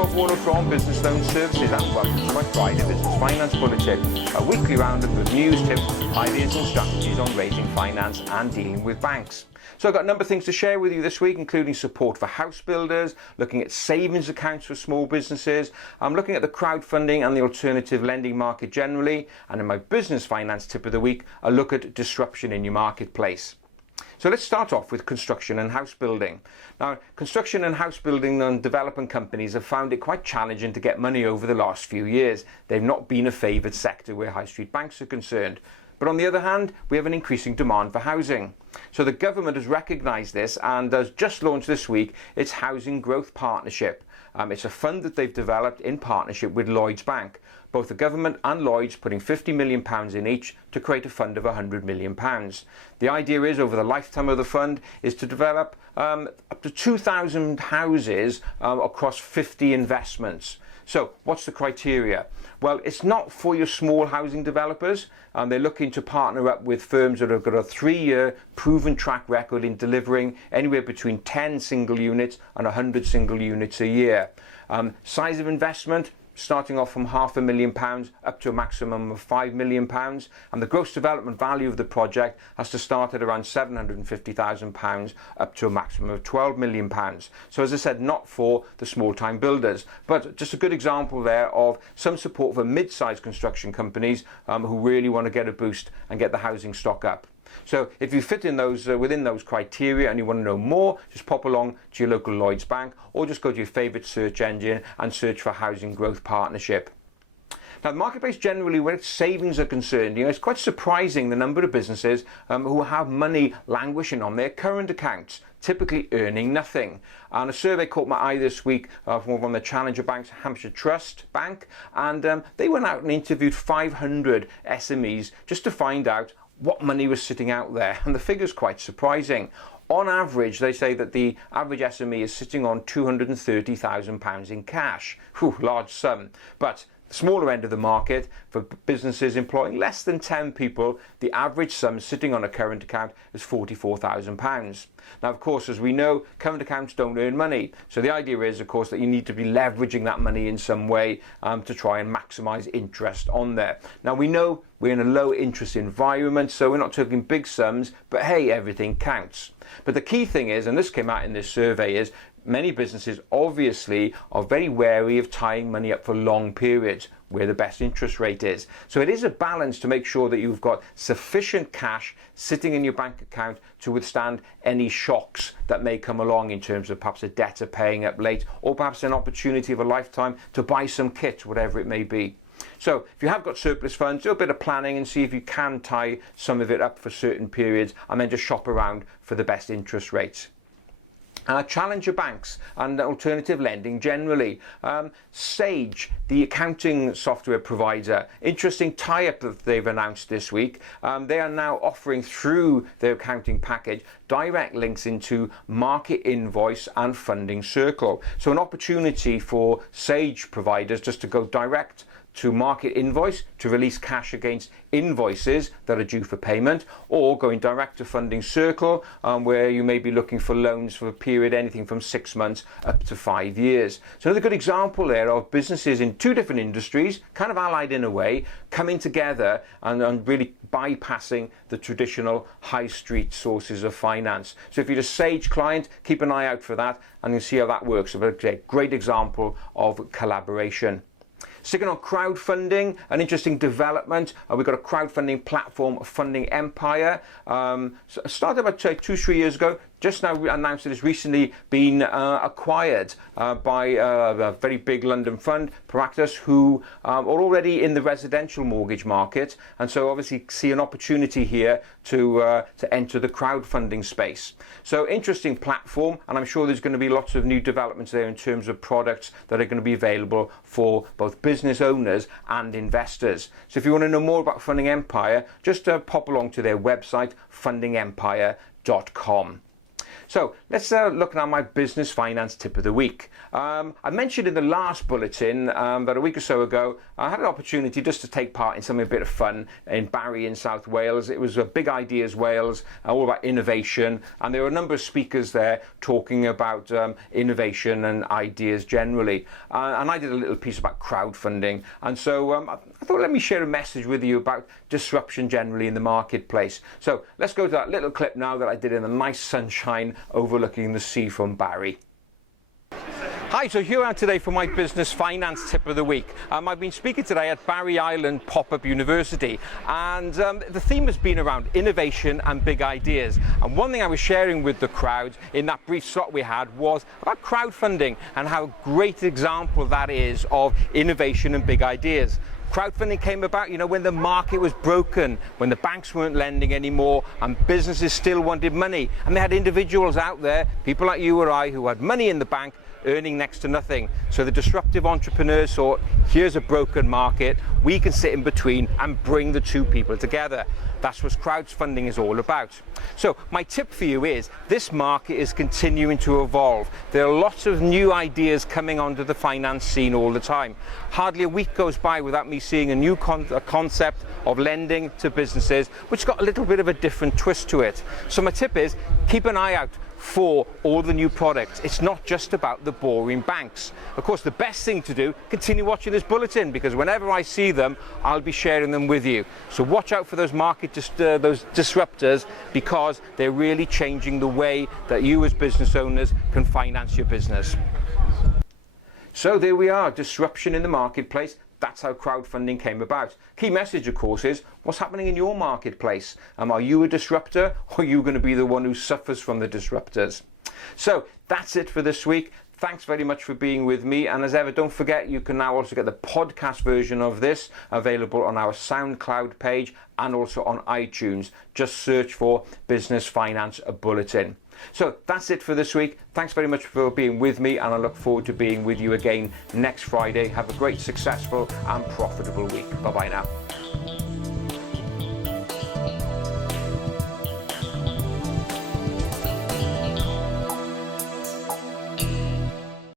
Rob Warlow from Business Loan Services, and welcome to my Friday Business Finance Bulletin, a weekly roundup of news, tips, ideas and strategies on raising finance and dealing with banks. So I've got a number of things to share with you this week, including support for house builders, looking at savings accounts for small businesses. I'm looking at the crowdfunding and the alternative lending market generally, and in my business finance tip of the week, a look at disruption in your marketplace. So let's start off with construction and house building. Now, construction and house building and development companies have found it quite challenging to get money over the last few years. They've not been a favoured sector where high street banks are concerned. But on the other hand, we have an increasing demand for housing. So the government has recognised this and has just launched this week its Housing Growth Partnership. It's a fund that they've developed in partnership with Lloyds Bank. Both the government and Lloyds putting £50 million in each to create a fund of £100 million. The idea is, over the lifetime of the fund, is to develop up to 2,000 houses across 50 investments. So what's the criteria? Well, it's not for your small housing developers. They're looking to partner up with firms that have got a 3-year proven track record in delivering anywhere between 10 single units and 100 single units a year. Size of investment, starting off from £500,000 up to a maximum of £5 million, and the gross development value of the project has to start at around £750,000 up to a maximum of £12 million. So as I said, not for the small-time builders, but just a good example there of some support for mid-sized construction companies who really want to get a boost and get the housing stock up. So if you fit in those within those criteria and you want to know more, just pop along to your local Lloyds Bank or just go to your favourite search engine and search for Housing Growth Partnership. Now, the marketplace generally, where its savings are concerned, it's quite surprising the number of businesses who have money languishing on their current accounts, typically earning nothing. And a survey caught my eye this week from one of the challenger banks, Hampshire Trust Bank, and they went out and interviewed 500 SMEs just to find out what money was sitting out there, and the figure's quite surprising. On average, they say that the average SME is sitting on £230,000 in cash. Whew, large sum. But the smaller end of the market, for businesses employing less than 10 people, the average sum sitting on a current account is £44,000. Now, of course, as we know, current accounts don't earn money. So the idea is, of course, that you need to be leveraging that money in some way to try and maximise interest on there. Now, we know we're in a low interest environment, so we're not talking big sums, but hey, everything counts. But the key thing is, and this came out in this survey, is many businesses obviously are very wary of tying money up for long periods where the best interest rate is. So it is a balance to make sure that you've got sufficient cash sitting in your bank account to withstand any shocks that may come along in terms of perhaps a debtor paying up late or perhaps an opportunity of a lifetime to buy some kit, whatever it may be. So if you have got surplus funds, do a bit of planning and see if you can tie some of it up for certain periods and then just shop around for the best interest rates. Challenger banks and alternative lending generally. Sage, the accounting software provider, interesting tie-up that they've announced this week. They are now offering through their accounting package direct links into Market Invoice and Funding Circle. So an opportunity for Sage providers just to go direct to Market Invoice to release cash against invoices that are due for payment, or going direct to Funding Circle where you may be looking for loans for a period anything from 6 months up to 5 years. So another good example there of businesses in two different industries, kind of allied in a way, coming together and really bypassing the traditional high street sources of finance. So if you're a Sage client, keep an eye out for that and you'll see how that works. So a great example of collaboration. Sticking on crowdfunding, an interesting development. We've got a crowdfunding platform, Funding Empire. Started about 2-3 years ago. Just now announced that it's recently been acquired by a very big London fund, Practice, who are already in the residential mortgage market, and so obviously see an opportunity here to enter the crowdfunding space. So interesting platform, and I'm sure there's going to be lots of new developments there in terms of products that are going to be available for both business owners and investors. So if you want to know more about Funding Empire, just pop along to their website, fundingempire.com. So let's look at my business finance tip of the week. I mentioned in the last bulletin that a week or so ago I had an opportunity just to take part in something a bit of fun in Barry in South Wales. It was a Big Ideas Wales, all about innovation, and there were a number of speakers there talking about innovation and ideas generally. And I did a little piece about crowdfunding, and so I thought let me share a message with you about disruption generally in the marketplace. So let's go to that little clip now that I did in the nice sunshine overlooking the sea from Barry. Hi, so here I am today for my business finance tip of the week. I've been speaking today at Barry Island Pop-Up University, and the theme has been around innovation and big ideas. And one thing I was sharing with the crowd in that brief slot we had was about crowdfunding and how great an example that is of innovation and big ideas. Crowdfunding came about, when the market was broken, when the banks weren't lending anymore and businesses still wanted money. And they had individuals out there, people like you or I, who had money in the bank earning next to nothing. So the disruptive entrepreneurs thought, here's a broken market, we can sit in between and bring the two people together. That's what crowdfunding is all about. So my tip for you is, this market is continuing to evolve. There are lots of new ideas coming onto the finance scene all the time. Hardly a week goes by without me seeing a new concept of lending to businesses, which got a little bit of a different twist to it. So my tip is, keep an eye out for all the new products. It's not just about the boring banks. Of course, the best thing to do, continue watching this bulletin, because whenever I see them, I'll be sharing them with you. So watch out for those those disruptors, because they're really changing the way that you as business owners can finance your business. So there we are, disruption in the marketplace. That's how crowdfunding came about. Key message, of course, is what's happening in your marketplace. Are you a disruptor, or are you going to be the one who suffers from the disruptors? So that's it for this week. Thanks very much for being with me. And as ever, don't forget, you can now also get the podcast version of this available on our SoundCloud page and also on iTunes. Just search for Business Finance Bulletin. So that's it for this week. Thanks very much for being with me, and I look forward to being with you again next Friday. Have a great, successful and profitable week. Bye-bye now.